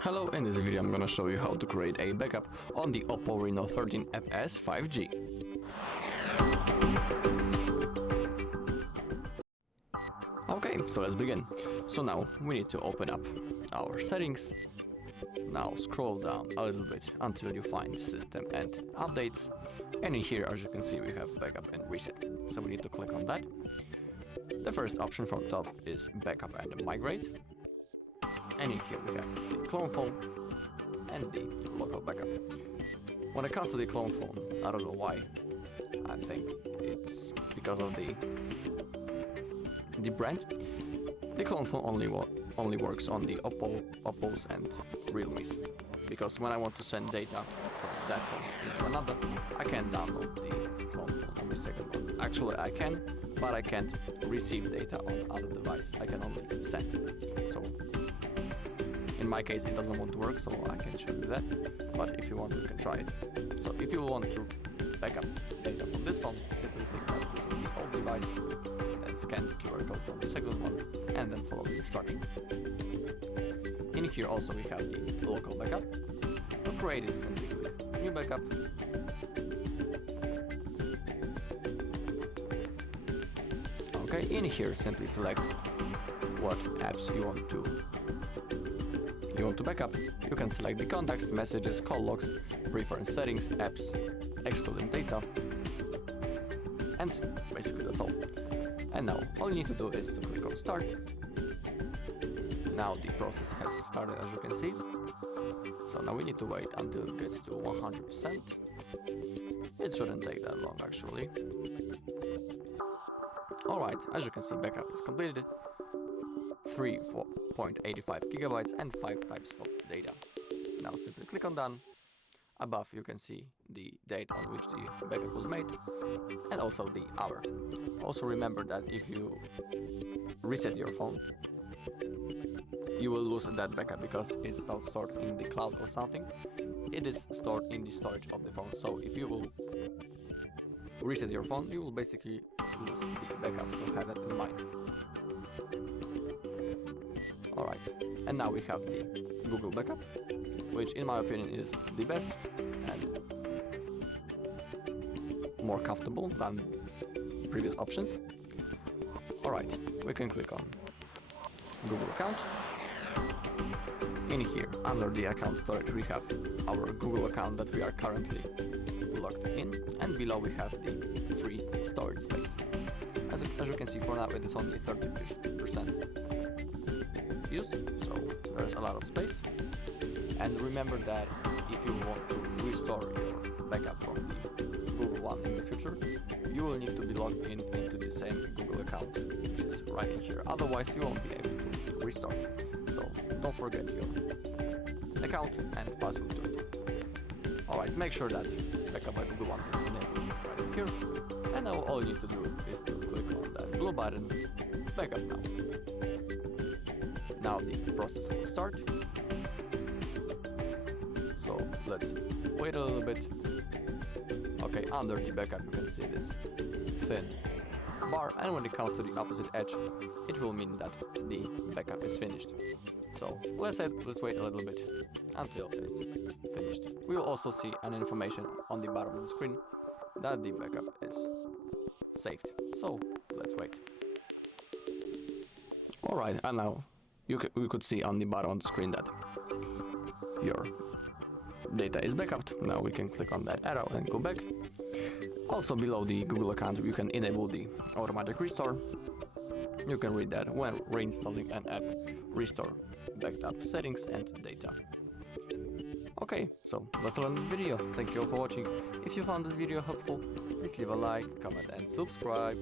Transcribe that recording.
Hello, in this video I'm gonna show you how to create a backup on the OPPO Reno13 FS 5G. Okay, so let's begin. So now we need to open up our settings. Now scroll down a little bit until you find System and Updates. And in here, as you can see, we have Backup and Reset. So we need to click on that. The first option from top is Backup and Migrate. And in here we have the clone phone and the local backup. When it comes to the clone phone, I don't know why. I think it's because of the brand. The clone phone only works on the Oppos and Realmes. Because when I want to send data from that phone into another, I can't download the clone phone on the second one. Actually I can, but I can't receive data on other device. I can only send. So in my case, it doesn't want to work, so I can show you that. But if you want, you can try it. So if you want to back up data from this phone, simply click that this is the old device, then scan the QR code from the second one, and then follow the instruction. In here also we have the local backup. To create it, simply click New Backup. Okay, in here simply select what apps you want to backup. You can select the contacts, messages, call logs, preference settings, apps, excluding data, and basically that's all. And now all you need to do is to click on Start. Now the process has started, as you can see. So now we need to wait until it gets to 100%. It shouldn't take that long actually. Alright, as you can see, backup is completed. 3.85 gigabytes and 5 types of data. Now simply click on Done. Above you can see the date on which the backup was made and also the hour. Also remember that if you reset your phone, you will lose that backup because it's not stored in the cloud or something. It is stored in the storage of the phone. So if you will reset your phone, you will basically lose the backup, so have that in mind. Alright, and now we have the Google backup, which in my opinion is the best and more comfortable than previous options. Alright, we can click on Google account. In here, under the account storage, we have our Google account that we are currently logged in, and below we have the free storage space. As you can see, for now it is only 30% used, so there's a lot of space. And remember that if you want to restore your backup from the Google one in the future, you will need to be logged in into the same Google account, which is right in here. Otherwise you won't be able to restore. So don't forget your account and password to it. Alright, make sure that backup by Google one is enabled right in here. And now all you need to do is to click on that blue button, Backup Now. Now the process will start. So let's wait a little bit. Okay, under the backup you can see this thin bar, and when it comes to the opposite edge, it will mean that the backup is finished. So let's wait a little bit until it's finished. We will also see an information on the bottom of the screen that the backup is saved. So let's wait. Alright, and now we could see on the bottom of the screen that your data is backed. Now we can click on that arrow and go back. Also below the Google account you can enable the automatic restore. You can read that when reinstalling an app, restore backed up settings and data. Okay, so that's all in this video. Thank you all for watching. If you found this video helpful, please leave a like, comment and subscribe.